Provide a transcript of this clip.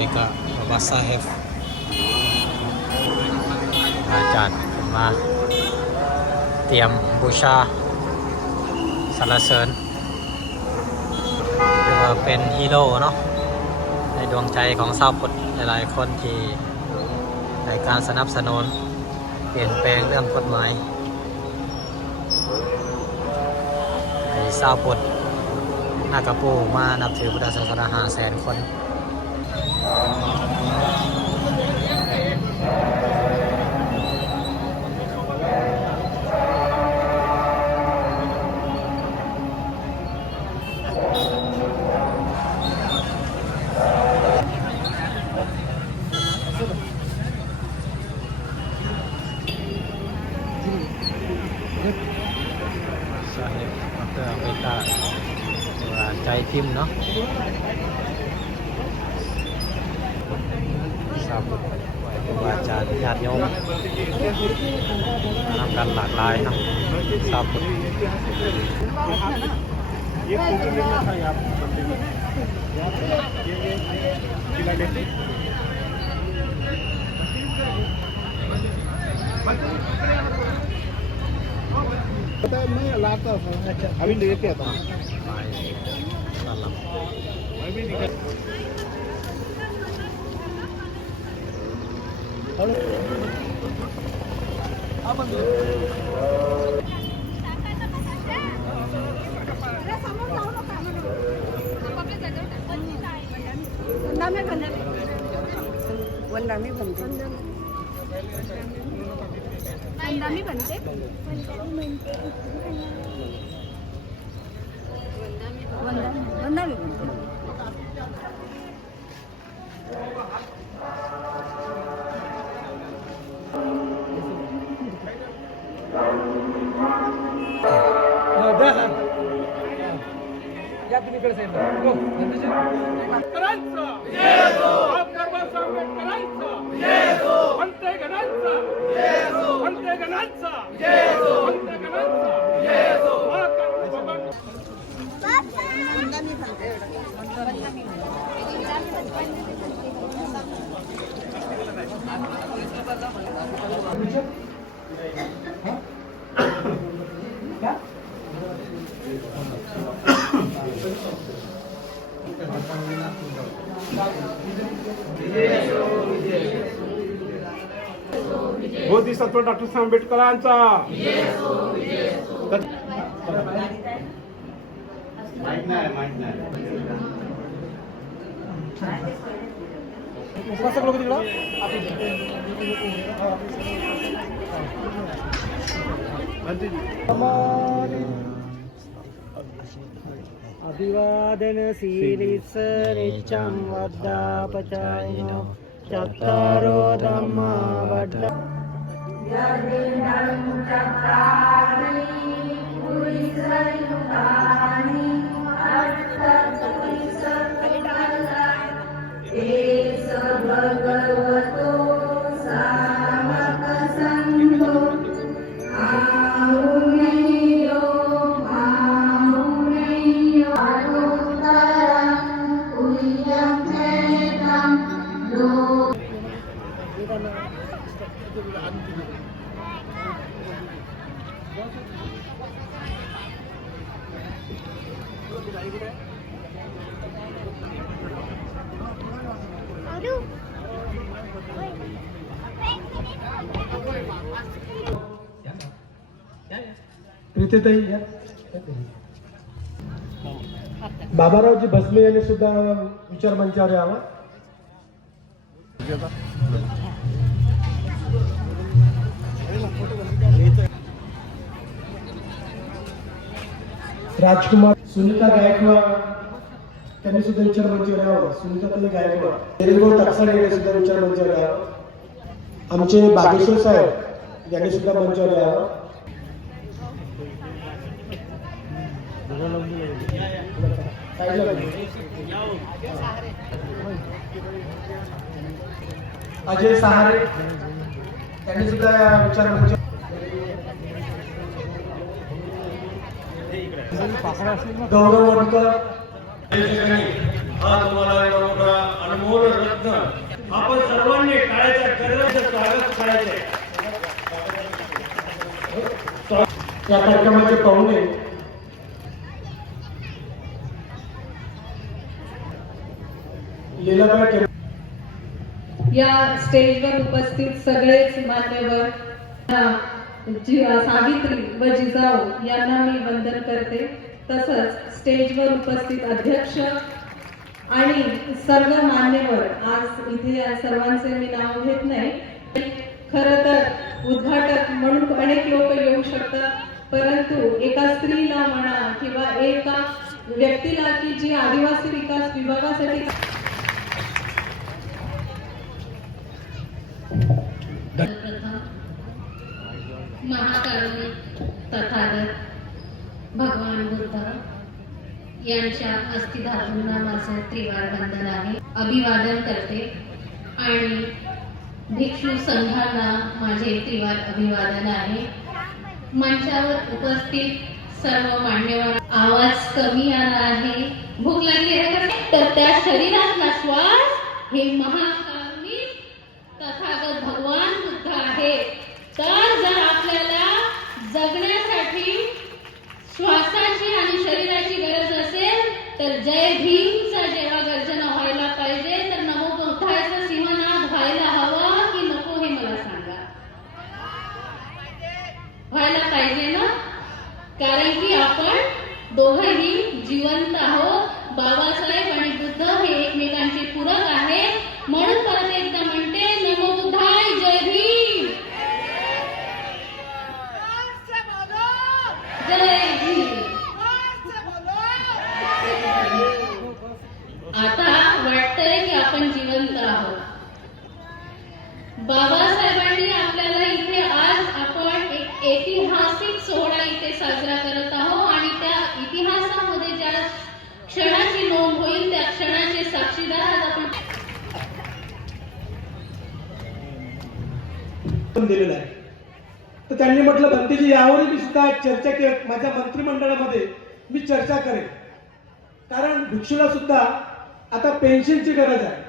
Mega Babasahev อาจารย์มาเตรียมบูชาสรรเสริญเรียกว่าเป็นฮีโร่เนาะในดวงใจของชาวพุทธหลายๆคนที่ในการสนับสนุนเปลี่ยนแปลงเรื่องกฎหมายให้ชาวพุทธนากาปูมานับถือพุทธศาสนา500,000 คนใจทิมเนาะชาวพุทธครูบาอาจารย์ญาติโยมทำกันหลากหลายเนาะชาวพุทธअभी लेके आता हूँ वंदामी बनते वंदामी या तुम्हीकडे साहेब हो करायचं करायचं म्हणते गणांचा म्हणते गणांचा म्हणते गणांचा बोधिसत्व डॉक्टर आंबेडकरांचा अभिवादन शीलिस नित्यं वद्दापचायिनो चत्तारो धम्मा वद्दा यदिनं चत्तारि पुरिसयुगानि एस भगवतो सामक संतो आहुनेयो माहुनेयो अनुत्तरं पुण्यं भेदं लो प्रीतीताई बाबारावजी भस्मे यांनी सुद्धा विचार मंचावर यावं. राजकुमार सुनीता गायकवाड त्यांनी सुद्धा विचार मंचावर यावं. सुनीताताई गायकवाड तेलगो तक्साळे यांनी सुद्धा विचार मंचावर यावं. आमचे बागेश्वर साहेब यांनी सुद्धा मंचावर यावं. अजय सहारे त्यांनी सुद्धा विचार मंच गौरव वनकर हा तुम्हाला एवढा मोठा अनमोल रत्न आपण सर्वांनी काळाच्या गरजेचं स्वागत करायचंय. या कार्यक्रमाचे पाहुणे लीलाबाई टेंबे या स्टेजवर उपस्थित सगळेच मान्यवर सावित्री व जिजाऊ यांना मी वंदन करते. तसंच स्टेजवर उपस्थित अध्यक्ष आणि सर्व मान्यवर, आज इथे या सर्वांचे मी नाव घेत नाही. खरं तर उद्घाटक म्हणून अनेक लोक येऊ शकतात, परंतु एका स्त्रीला म्हणा किंवा एका व्यक्तीला की जी आदिवासी विकास विभागासाठी महाकारुणिक तथागत भगवान बुद्ध यांच्या अस्थिधातूंना माझे त्रिवार वंदन आहे. अभिवादन करते आणि भिक्षू संघांना माझे त्रिवार अभिवादन आहे. मंचावर उपस्थित सर्व मान्यवर, आवाज कमी आला आहे, भूक लागली आहे तर त्या शरीरातला श्वास हे महाकारुणिक तथागत भगवान बुद्ध आहे. तर जर आपल्याला जगण्यासाठी श्वासाची आणि शरीराची गरज असेल तर जय भीमचा जेव्हा गर्जना व्हायला पाहिजे, तर नमो बुद्धायचा सिंहनाद व्हायला हवा की नको हे मला सांगा. व्हायला पाहिजे ना, कारण की आपण दोघंही जिवंत आहोत. बाबासाहेब आणि बुद्ध हे एकमेकांचे पूरक आहे. म्हणून परत एकदा म्हणते, नमो बुद्धाय, जय भीम, जय भीम. आता वाटतंय की आपण जिवंत आहोत. बाबासाहेबांनी आपल्याला इथे आज आपण एक ऐतिहासिक सोहळा इथे साजरा करत आहोत आणि त्या इतिहासामध्ये ज्या क्षणाची नोंद होईल त्या क्षणाचे साक्षीदार आज आपण दिलेला आहे. तर त्यांनी म्हटलं बंदीजी यावरही मी सुद्धा चर्चा केली, माझ्या मंत्रिमंडळामध्ये मी चर्चा करेन, कारण भिक्षूला सुद्धा आता पेन्शनची गरज आहे.